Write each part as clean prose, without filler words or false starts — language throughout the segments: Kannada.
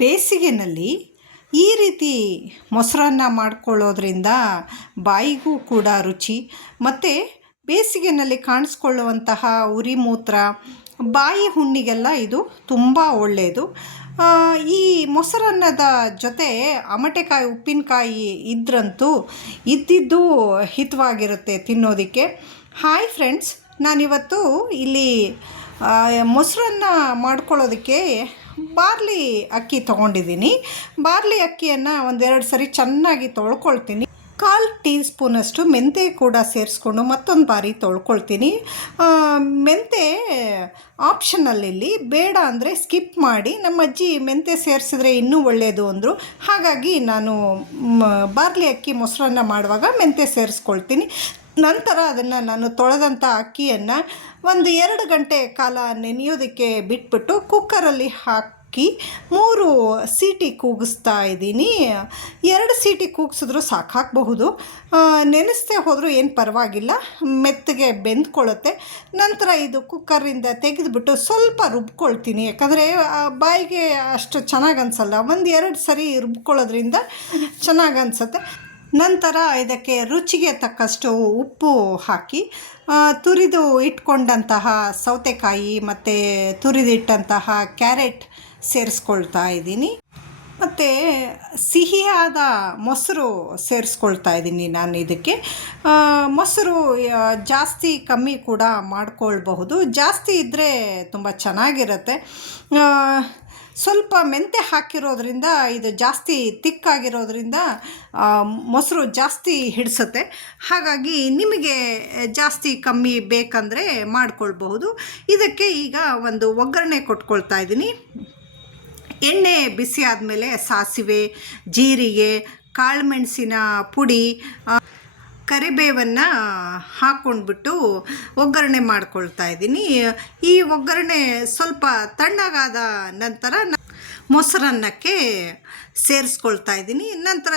ಬೇಸಿಗೆಯಲ್ಲಿ ಈ ರೀತಿ ಮೊಸರನ್ನ ಮಾಡ್ಕೊಳ್ಳೋದ್ರಿಂದ ಬಾಯಿಗೂ ಕೂಡ ರುಚಿ ಮತ್ತು ಬೇಸಿಗೆಯಲ್ಲಿ ಕಾಣಿಸ್ಕೊಳ್ಳುವಂತಹ ಉರಿ ಮೂತ್ರ ಬಾಯಿ ಹುಣ್ಣಿಗೆಲ್ಲ ಇದು ತುಂಬ ಒಳ್ಳೆಯದು. ಈ ಮೊಸರನ್ನದ ಜೊತೆ ಅಮಟೆಕಾಯಿ ಉಪ್ಪಿನಕಾಯಿ ಇದ್ರಂತೂ ಇದ್ದಿದ್ದು ಹಿತವಾಗಿರುತ್ತೆ ತಿನ್ನೋದಕ್ಕೆ. ಹಾಯ್ ಫ್ರೆಂಡ್ಸ್, ನಾನಿವತ್ತು ಇಲ್ಲಿ ಮೊಸರನ್ನ ಮಾಡ್ಕೊಳ್ಳೋದಕ್ಕೆ ಬಾರ್ಲಿ ಅಕ್ಕಿ ತೊಗೊಂಡಿದ್ದೀನಿ. ಬಾರ್ಲಿ ಅಕ್ಕಿಯನ್ನು ಒಂದೆರಡು ಸರಿ ಚೆನ್ನಾಗಿ ತೊಳ್ಕೊಳ್ತೀನಿ. 1/4 ಟೀ ಸ್ಪೂನಷ್ಟು ಮೆಂತೆ ಕೂಡ ಸೇರಿಸ್ಕೊಂಡು ಮತ್ತೊಂದು ಬಾರಿ ತೊಳ್ಕೊಳ್ತೀನಿ. ಮೆಂತೆ ಆಪ್ಷನಲ್ಲಿಲ್ಲಿ, ಬೇಡ ಅಂದರೆ ಸ್ಕಿಪ್ ಮಾಡಿ. ನಮ್ಮ ಅಜ್ಜಿ ಮೆಂತೆ ಸೇರಿಸಿದ್ರೆ ಇನ್ನೂ ಒಳ್ಳೆಯದು ಅಂದರು. ಹಾಗಾಗಿ ನಾನು ಬಾರ್ಲಿ ಅಕ್ಕಿ ಮೊಸರನ್ನ ಮಾಡುವಾಗ ಮೆಂತೆ ಸೇರಿಸ್ಕೊಳ್ತೀನಿ. ನಂತರ ಅದನ್ನು ನಾನು ತೊಳೆದಂಥ ಅಕ್ಕಿಯನ್ನು 1-2 ಗಂಟೆ ಕಾಲ ನೆನೆಯೋದಕ್ಕೆ ಬಿಟ್ಬಿಟ್ಟು ಕುಕ್ಕರಲ್ಲಿ ಹಾಕಿ 3 ಸೀಟಿ ಕೂಗಿಸ್ತಾ ಇದ್ದೀನಿ. 2 ಸೀಟಿ ಕೂಗಿಸಿದ್ರೂ ಸಾಕಾಗಬಹುದು. ನೆನೆಸ್ದೇ ಹೋದರೂ ಏನು ಪರವಾಗಿಲ್ಲ, ಮೆತ್ತಗೆ ಬೆಂದ್ಕೊಳ್ಳುತ್ತೆ. ನಂತರ ಇದು ಕುಕ್ಕರಿಂದ ತೆಗೆದುಬಿಟ್ಟು ಸ್ವಲ್ಪ ರುಬ್ಕೊಳ್ತೀನಿ. ಯಾಕಂದರೆ ಬಾಯಿಗೆ ಅಷ್ಟು ಚೆನ್ನಾಗಿ ಅನಿಸಲ್ಲ. 1-2 ಸರಿ ರುಬ್ಕೊಳ್ಳೋದ್ರಿಂದ ಚೆನ್ನಾಗಿ ಅನಿಸುತ್ತೆ. ನಂತರ ಇದಕ್ಕೆ ರುಚಿಗೆ ತಕ್ಕಷ್ಟು ಉಪ್ಪು ಹಾಕಿ ತುರಿದು ಇಟ್ಕೊಂಡಂತಹ ಸೌತೆಕಾಯಿ ಮತ್ತು ತುರಿದಿಟ್ಟಂತಹ ಕ್ಯಾರೆಟ್ ಸೇರಿಸ್ಕೊಳ್ತಾ ಇದ್ದೀನಿ. ಮತ್ತು ಸಿಹಿಯಾದ ಮೊಸರು ಸೇರಿಸ್ಕೊಳ್ತಾ ಇದ್ದೀನಿ ನಾನು ಇದಕ್ಕೆ. ಮೊಸರು ಜಾಸ್ತಿ ಕಮ್ಮಿ ಕೂಡ ಮಾಡ್ಕೊಳ್ಬಹುದು. ಜಾಸ್ತಿ ಇದ್ದರೆ ತುಂಬ ಚೆನ್ನಾಗಿರುತ್ತೆ. ಸ್ವಲ್ಪ ಮೆಂತೆ ಹಾಕಿರೋದ್ರಿಂದ ಇದು ಜಾಸ್ತಿ ತಿಕ್ಕಾಗಿರೋದ್ರಿಂದ ಮೊಸರು ಜಾಸ್ತಿ ಹಿಡಿಸುತ್ತೆ. ಹಾಗಾಗಿ ನಿಮಗೆ ಜಾಸ್ತಿ ಕಮ್ಮಿ ಬೇಕಂದರೆ ಮಾಡ್ಕೊಳ್ಬಹುದು. ಇದಕ್ಕೆ ಈಗ ಒಂದು ಒಗ್ಗರಣೆ ಕೊಟ್ಕೊಳ್ತಾ ಇದ್ದೀನಿ. ಎಣ್ಣೆ ಬಿಸಿ ಆದಮೇಲೆ ಸಾಸಿವೆ, ಜೀರಿಗೆ, ಕಾಳುಮೆಣಸಿನ ಪುಡಿ, ಕರಿಬೇವನ್ನು ಹಾಕ್ಕೊಂಡ್ಬಿಟ್ಟು ಒಗ್ಗರಣೆ ಮಾಡ್ಕೊಳ್ತಾ ಇದ್ದೀನಿ. ಈ ಒಗ್ಗರಣೆ ಸ್ವಲ್ಪ ತಣ್ಣಗಾದ ನಂತರ ಮೊಸರನ್ನಕ್ಕೆ ಸೇರಿಸ್ಕೊಳ್ತಾ ಇದ್ದೀನಿ. ನಂತರ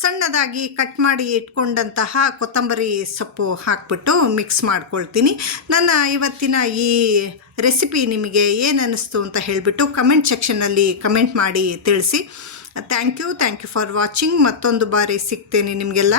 ಸಣ್ಣದಾಗಿ ಕಟ್ ಮಾಡಿ ಇಟ್ಕೊಂಡಂತಹ ಕೊತ್ತಂಬರಿ ಸೊಪ್ಪು ಹಾಕ್ಬಿಟ್ಟು ಮಿಕ್ಸ್ ಮಾಡ್ಕೊಳ್ತೀನಿ. ನನ್ನ ಇವತ್ತಿನ ಈ ರೆಸಿಪಿ ನಿಮಗೆ ಏನು ಅನ್ನಿಸ್ತು ಅಂತ ಹೇಳಿಬಿಟ್ಟು ಕಮೆಂಟ್ ಸೆಕ್ಷನ್ನಲ್ಲಿ ಕಮೆಂಟ್ ಮಾಡಿ ತಿಳಿಸಿ. Thank you for watching. ಮತ್ತೊಂದು ಬಾರಿ ಸಿಗ್ತೇನೆ ನಿಮಗೆಲ್ಲ.